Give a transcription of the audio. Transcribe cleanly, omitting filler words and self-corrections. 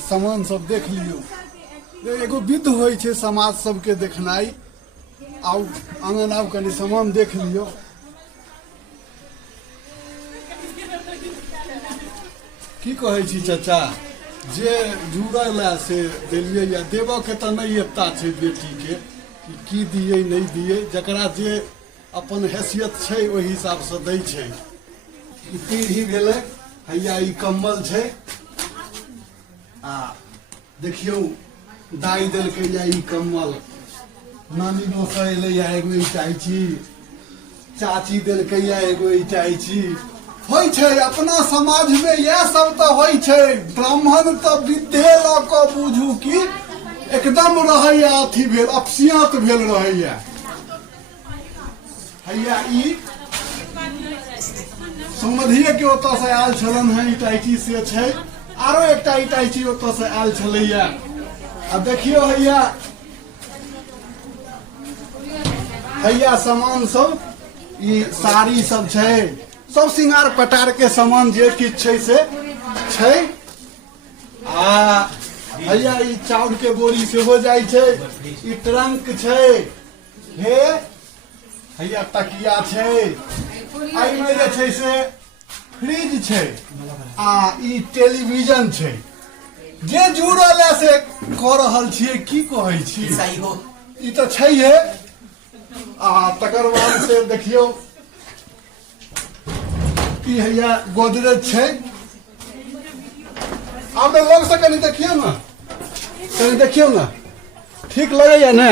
सामान सब देख लियो। एगो विध होइ छै समाज सबके देखनाइ। आउ आंगन आउ कनी सामान देख लियो। की कहै छी चाचा, जे जुड़ल है से देलियै या देबऽ के तऽ नहीं एकता छै बेटी के की दियै नहीं दियै, जकरा जे अपन हैसियत छै ओहि हिसाब से दै छै। ई पीढ़ी भेलै, हैया ई कम्बल छै। आ देखियौ दाई देलकै या ई कम्बल, नानी नोसँ एलै या एगो इटाइची, चाची देलकै या एगो इटाइची। होइ छै अपना समाज में यह सब तो होइ छै। ब्राह्मण तो विद्धे लऽ कऽ बुझू कि एकदम रहैया अथी भेल, अपसियात भेल रहैया। हैया ई समधिये के ओतऽ से आयल छलन है इटाइची से छै। आरो एकटा इटाइची ओतऽ से आयल छलैया। आ देखियो हैया हैया सामान सब, ई साड़ी सब छै, सब सिंगार पटार के सामान जे किछ छै से छै। आ हैया ई चाउर के बोरी से हो जाइ छै। ई ट्रंक छै, हे हैया तकिया छै, एहिमे जे छै से फ्रिज छै, आ ई टेलीविजन छै। जे जुड़ल है से कह रहल छियै, की कहै छी, ई तऽ छैहे। आ तकर बाद से देखियौ ई हैया गोदरेज छै। आब लोग से कनी देखियौ ना, कनी देखियौ ना, ठीक लगैया ने।